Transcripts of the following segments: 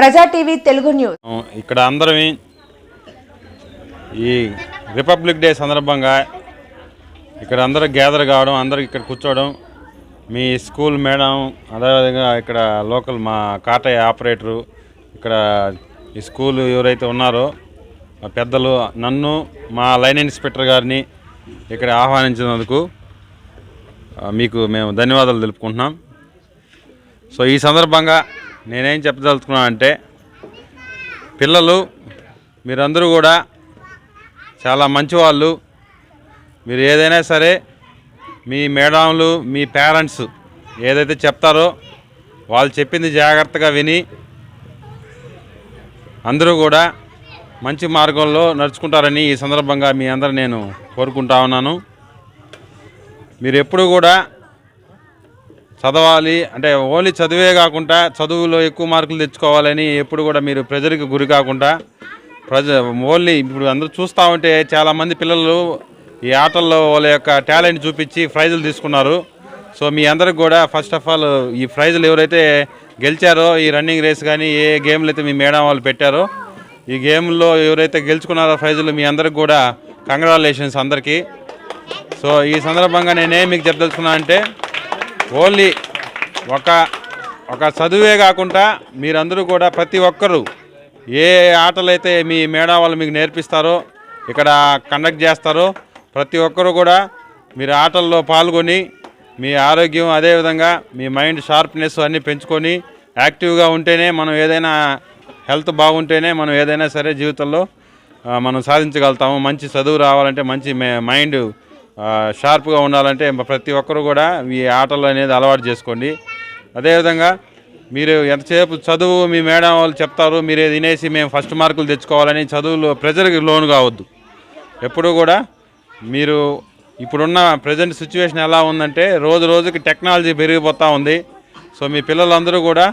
ప్రజా TV Telugu news. ఇక్కడ అందరం ఈ రిపబ్లిక్ డే సందర్భంగా ఇక్కడ అందరూ గ్యాదర్ కావడం అందరూ ఇక్కడ కూర్చోవడం మీ స్కూల్ మేడం అదేవిధంగా ఇక్కడ లోకల్ మా కాటయ్య ఆపరేటరు ఇక్కడ ఈ స్కూల్ ఎవరైతే ఉన్నారో పెద్దలు నన్ను మా లైన్ ఇన్స్పెక్టర్ గారిని ఇక్కడ ఆహ్వానించినందుకు మీకు మేము ధన్యవాదాలు తెలుపుకుంటున్నాం. సో ఈ సందర్భంగా నేనేం చెప్పదలుచుకున్నాను అంటే పిల్లలు మీరందరూ కూడా చాలా మంచివాళ్ళు. మీరు ఏదైనా సరే మీ మేడంలు మీ పేరెంట్స్ ఏదైతే చెప్తారో వాళ్ళు చెప్పింది జాగ్రత్తగా విని అందరూ కూడా మంచి మార్గంలో నడుచుకుంటారని ఈ సందర్భంగా మీ అందరు నేను కోరుకుంటా ఉన్నాను. మీరు ఎప్పుడు కూడా చదవాలి. అంటే ఓన్లీ చదివే కాకుండా చదువులో ఎక్కువ మార్కులు తెచ్చుకోవాలని ఎప్పుడు కూడా మీరు ప్రెజర్కి గురి కాకుండా ప్రజ ఓన్లీ ఇప్పుడు అందరూ చూస్తూ ఉంటే చాలామంది పిల్లలు ఈ ఆటల్లో వాళ్ళ యొక్క టాలెంట్ చూపించి ప్రైజులు తీసుకున్నారు. సో మీ అందరికి కూడా ఫస్ట్ ఆఫ్ ఆల్ ఈ ప్రైజులు ఎవరైతే గెలిచారో ఈ రన్నింగ్ రేస్ కానీ ఏ గేమ్లు అయితే మీ మేడం వాళ్ళు పెట్టారో ఈ గేమ్లో ఎవరైతే గెలుచుకున్నారో ప్రైజులు మీ అందరికి కూడా కంగ్రాచులేషన్స్ అందరికీ. సో ఈ సందర్భంగా నేనేం మీకు చెప్పదలుచుకున్నా అంటే ఓన్లీ ఒక ఒక చదువే కాకుండా మీరందరూ కూడా ప్రతి ఒక్కరూ ఏ ఆటలైతే మీ మేడం వాళ్ళు మీకు నేర్పిస్తారో ఇక్కడ కండక్ట్ చేస్తారో ప్రతి ఒక్కరూ కూడా మీరు ఆటల్లో పాల్గొని మీ ఆరోగ్యం అదేవిధంగా మీ మైండ్ షార్ప్నెస్ అన్నీ పెంచుకొని యాక్టివ్గా ఉంటేనే మనం ఏదైనా హెల్త్ బాగుంటేనే మనం ఏదైనా సరే జీవితంలో మనం సాధించగలుగుతాము. మంచి చదువు రావాలంటే మంచి మే- మైండ్ షార్ప్గా ఉండాలంటే ప్రతి ఒక్కరు కూడా మీ ఆటలు అనేది అలవాటు చేసుకోండి. అదేవిధంగా మీరు ఎంతసేపు చదువు మీ మేడం వాళ్ళు చెప్తారు మీరు తినేసి మేము ఫస్ట్ మార్కులు తెచ్చుకోవాలని చదువులో ప్రెజర్కి లోను కావద్దు. ఎప్పుడూ కూడా మీరు ఇప్పుడున్న ప్రజెంట్ సిచ్యువేషన్ ఎలా ఉందంటే రోజు రోజుకి టెక్నాలజీ పెరిగిపోతూ ఉంది. సో మీ పిల్లలందరూ కూడా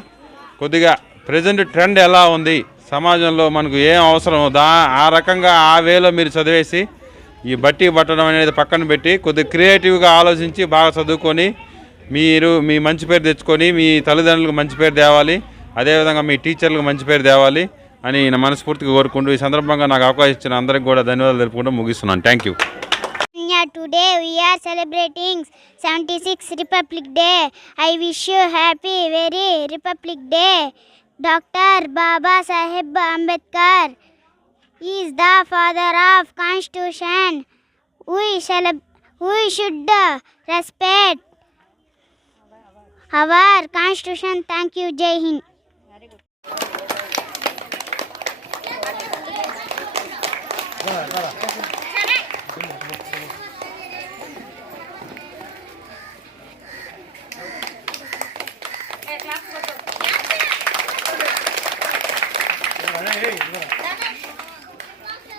కొద్దిగా ప్రజెంట్ ట్రెండ్ ఎలా ఉంది సమాజంలో మనకు ఏం అవసరం దా ఆ రకంగా ఆ వేలో మీరు చదివేసి ఈ బట్టి పట్టడం అనేది పక్కన పెట్టి కొద్దిగా క్రియేటివ్గా ఆలోచించి బాగా చదువుకొని మీరు మీ మంచి పేరు తెచ్చుకొని మీ తల్లిదండ్రులకు మంచి పేరు తేవాలి అదేవిధంగా మీ టీచర్లకు మంచి పేరు తేవాలి అని నేను మనస్ఫూర్తిగా కోరుకుంటూ ఈ సందర్భంగా నాకు అవకాశం ఇచ్చిన అందరికి కూడా ధన్యవాదాలు తెలుపుకుంటూ ముగిస్తున్నాను thank you Yeah, today we are celebrating 76th Republic Day. I wish you happy very Republic Day. Dr. Baba Sahib is the father of Constitution. We celeb- we should respect our Constitution. Thank you, Jai Hind.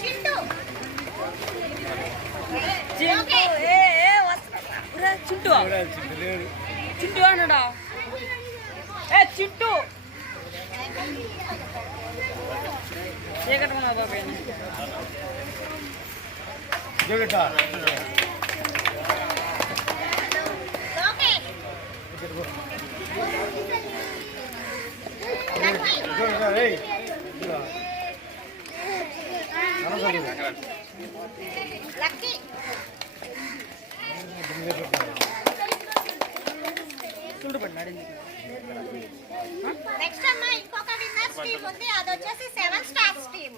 Chintu ఏ ఏ వస్తున్నా చింటూ చింటూ అన్నాడా ఏ చింటూ చీకటి బాబా next అమ్మా ఇంకొక winners team ఉంది. అది వచ్చేసి seven stars team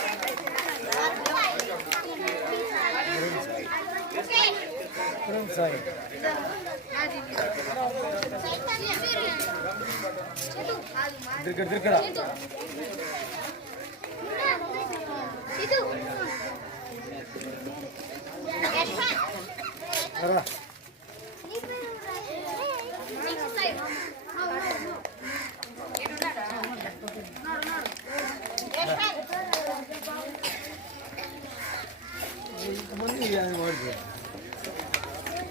kurang saya. Derger derger. Itu. Ara.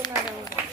ってなるんだ。